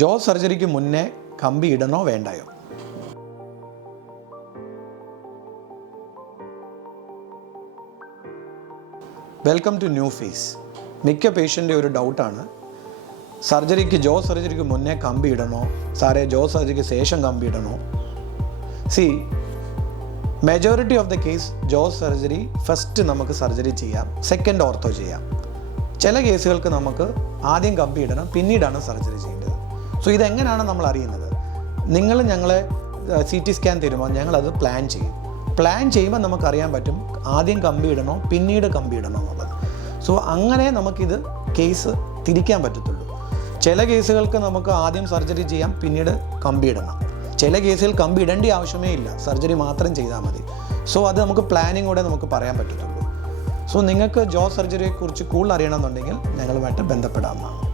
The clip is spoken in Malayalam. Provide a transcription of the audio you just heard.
ജോ സർജറിക്ക് മുന്നേ കമ്പി ഇടണോ വേണ്ടായോ? Welcome to new phase. മിക്ക പേഷ്യൻ്റെ ഒരു ഡൗട്ടാണ്, ജോ സർജറിക്ക് മുന്നേ കമ്പി ഇടണോ, സാറേ ജോ സർജറിക്ക് ശേഷം കമ്പി ഇടണോ? മെജോറിറ്റി ഓഫ് ദ കേസ് ജോ സർജറി ഫസ്റ്റ് നമുക്ക് സർജറി ചെയ്യാം, സെക്കൻഡ് ഓർത്തോ ചെയ്യാം. ചില കേസുകൾക്ക് നമുക്ക് ആദ്യം കമ്പി ഇടണം, പിന്നീടാണ് സർജറി ചെയ്യേണ്ടത്. ഇതെങ്ങനെയാണ് നമ്മൾ അറിയുന്നത്? നിങ്ങൾ ഞങ്ങളെ CT സ്കാൻ തരുമ്പോൾ ഞങ്ങളത് പ്ലാൻ ചെയ്യും. പ്ലാൻ ചെയ്യുമ്പോൾ നമുക്കറിയാൻ പറ്റും ആദ്യം കമ്പി ഇടണോ പിന്നീട് കമ്പി ഇടണോ എന്നുള്ളത്. അങ്ങനെ നമുക്കിത് കേസ് തിരിക്കാൻ പറ്റത്തുള്ളൂ. ചില കേസുകൾക്ക് നമുക്ക് ആദ്യം സർജറി ചെയ്യാം, പിന്നീട് കമ്പി ഇടണം. ചില കേസുകൾ കമ്പി ഇടേണ്ട ആവശ്യമേ ഇല്ല, സർജറി മാത്രം ചെയ്താൽ മതി. അത് നമുക്ക് പ്ലാനിങ്ങോടെ നമുക്ക് പറയാൻ പറ്റത്തുള്ളൂ. നിങ്ങൾക്ക് ജോ സർജറിയെക്കുറിച്ച് കൂടുതൽ അറിയണമെന്നുണ്ടെങ്കിൽ ഞങ്ങളുമായിട്ട് ബന്ധപ്പെടാവുന്നതാണ്.